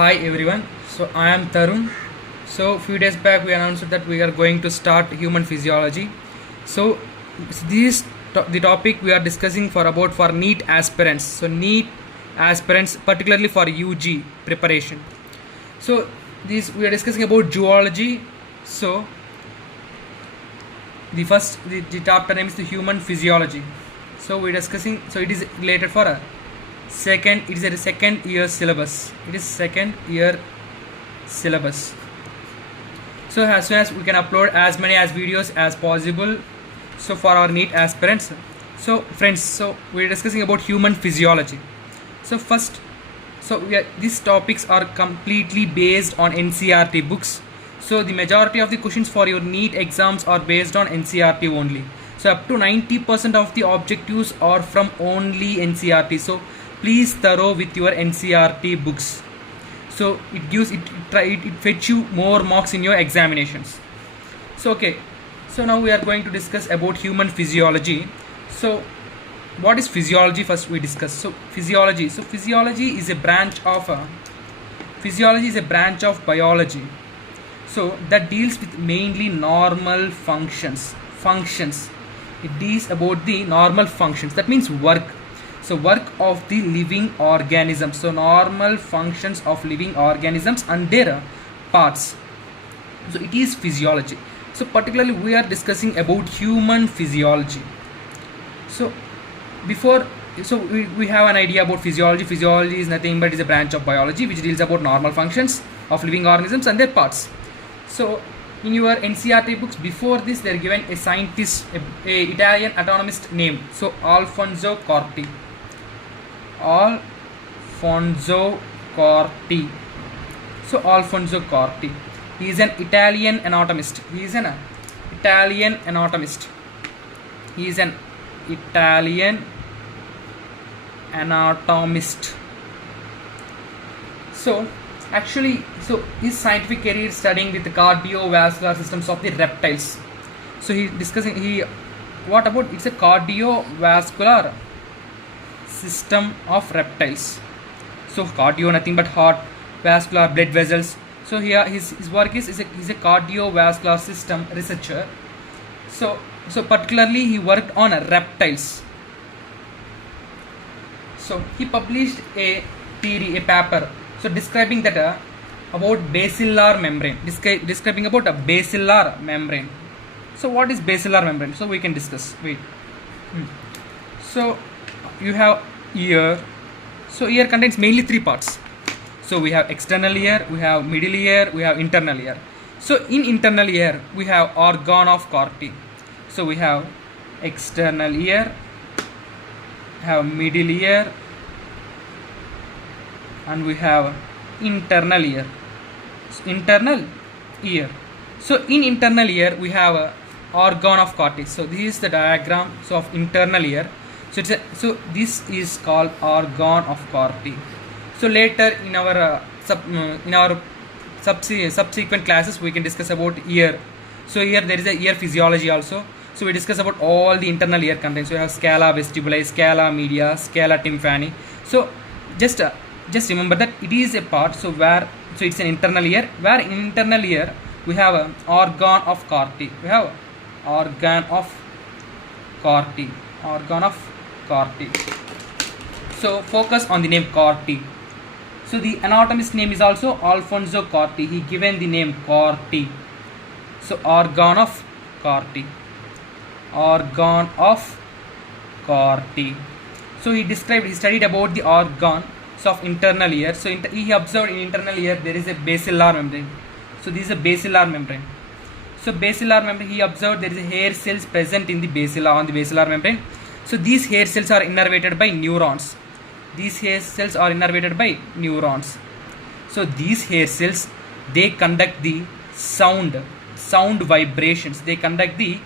Hi everyone. So I am Tarun. So few days back we announced that we are going to start human physiology. So this the topic we are discussing for Neet aspirants. So Neet aspirants particularly for UG preparation. So this we are discussing about zoology. So the chapter name is the human physiology. So we are discussing. So it is related for a second. It is a second year syllabus. It is second year syllabus. So as soon as we can upload as many as videos as possible. So for our Neet aspirants. So friends, so we are discussing about human physiology. So first, these topics are completely based on NCERT books. So the majority of the questions for your Neet exams are based on NCERT only. So up to 90% of the objectives are from only NCERT. So please thorough with your NCERT books. So it fetch you more marks in your examinations. So okay. So now we are going to discuss about human physiology. So what is physiology? First we discuss. So physiology is a branch of biology. So that deals with mainly normal functions. It deals about the normal functions. That means work. So work of the living organisms. So normal functions of living organisms and their parts. So it is physiology. So particularly we are discussing about human physiology. So we have an idea about physiology. Physiology is nothing but is a branch of biology which deals about normal functions of living organisms and their parts. So in your NCERT books before this they are given a scientist, a Italian anatomist name. So Alfonso Corti. So Alfonso Corti. He is an Italian anatomist. So actually, his scientific career is studying with the cardiovascular systems of the reptiles. So it's a cardiovascular system of reptiles. So cardio nothing but heart, vascular blood vessels. So here his work is he's a cardiovascular system researcher. So particularly he worked on reptiles. So he published a paper. So describing that about basilar membrane. Describing about a basilar membrane. So what is basilar membrane? So we can discuss. So you have ear. So ear contains mainly three parts. So we have external ear, we have middle ear, we have internal ear. So in internal ear we have organ of Corti. So we have external ear, have middle ear, and we have internal ear. So in internal ear we have a organ of Corti. So this is the diagram of internal ear. So this is called organ of Corti. So later in our subsequent classes we can discuss about ear. So here there is a ear physiology also. So we discuss about all the internal ear contents. So we have scala vestibuli, scala media, scala tympani. So just remember that it is a part. So it's an internal ear. Where in internal ear we have a organ of Corti. So focus on the name Corti. So the anatomist name is also Alfonso Corti. He given the name Corti. So organ of Corti. So he studied about the organs of internal ear. So he observed in internal ear there is a basilar membrane. So this is a basilar membrane. So basilar membrane, he observed there is a hair cells present in the on the basilar membrane. So these hair cells are innervated by neurons. So these hair cells, they conduct the sound vibrations. So the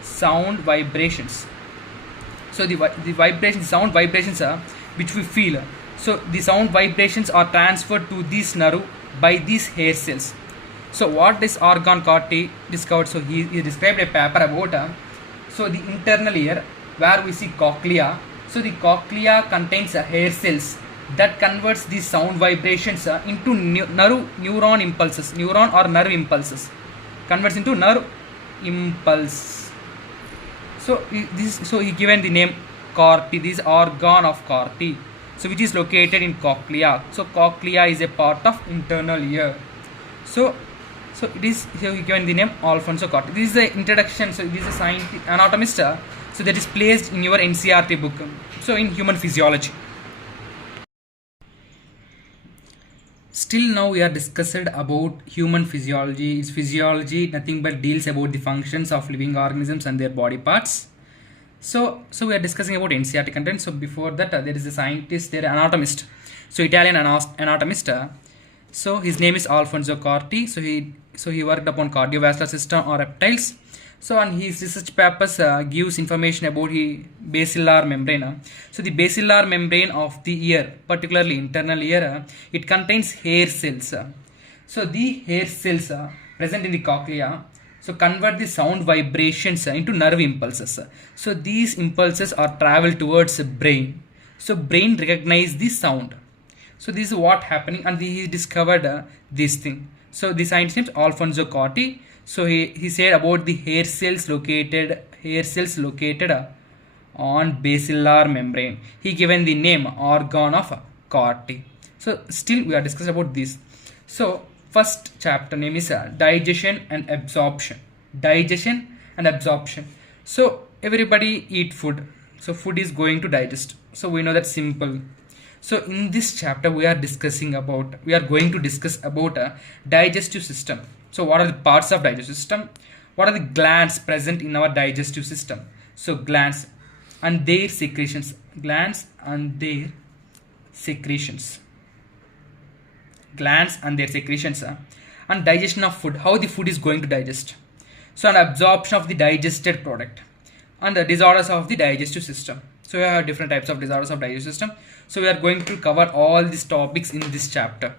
sound vibrations are which we feel. So the sound vibrations are transferred to this nerve by these hair cells. So what this organ Corti discovered? So he described a paper about so the internal ear where we see cochlea. So the cochlea contains hair cells that converts these sound vibrations into neuron impulses, neuron or nerve impulses, converts into nerve impulse. So he given the name corti, this organ of corti, so which is located in cochlea. So cochlea is a part of internal ear. So it is, so he given the name Alfonso Corti. This is the introduction. So this is a scientist, anatomist. So that is placed in your NCRT book. So in human physiology. Still now we are discussed about human physiology. Its physiology nothing but deals about the functions of living organisms and their body parts. So we are discussing about NCRT content. So before that there is a scientist, there anatomist. So Italian anatomist. So his name is Alfonso Corti. So he worked upon cardiovascular system or reptiles. So and his research papers gives information about the basilar membrane. So the basilar membrane of the ear, particularly internal ear, it contains hair cells. So the hair cells present in the cochlea, so convert the sound vibrations into nerve impulses. So these impulses are travel towards the brain. So brain recognize the sound. So this is what happening, and he discovered this thing. So the scientist name is Alfonso Corti. So he said about the hair cells located on basilar membrane. He given the name organ of Corti. So still we are discussing about this. So first chapter name is digestion and absorption. Digestion and absorption. So everybody eat food. So food is going to digest. So we know that simple. So in this chapter we are going to discuss about a digestive system. So what are the parts of digestive system? What are the glands present in our digestive system? So glands and their secretions. Glands and their secretions. Glands and their secretions. And digestion of food. How the food is going to digest. So an absorption of the digested product. And the disorders of the digestive system. So we have different types of disorders of digestive system. So we are going to cover all these topics in this chapter.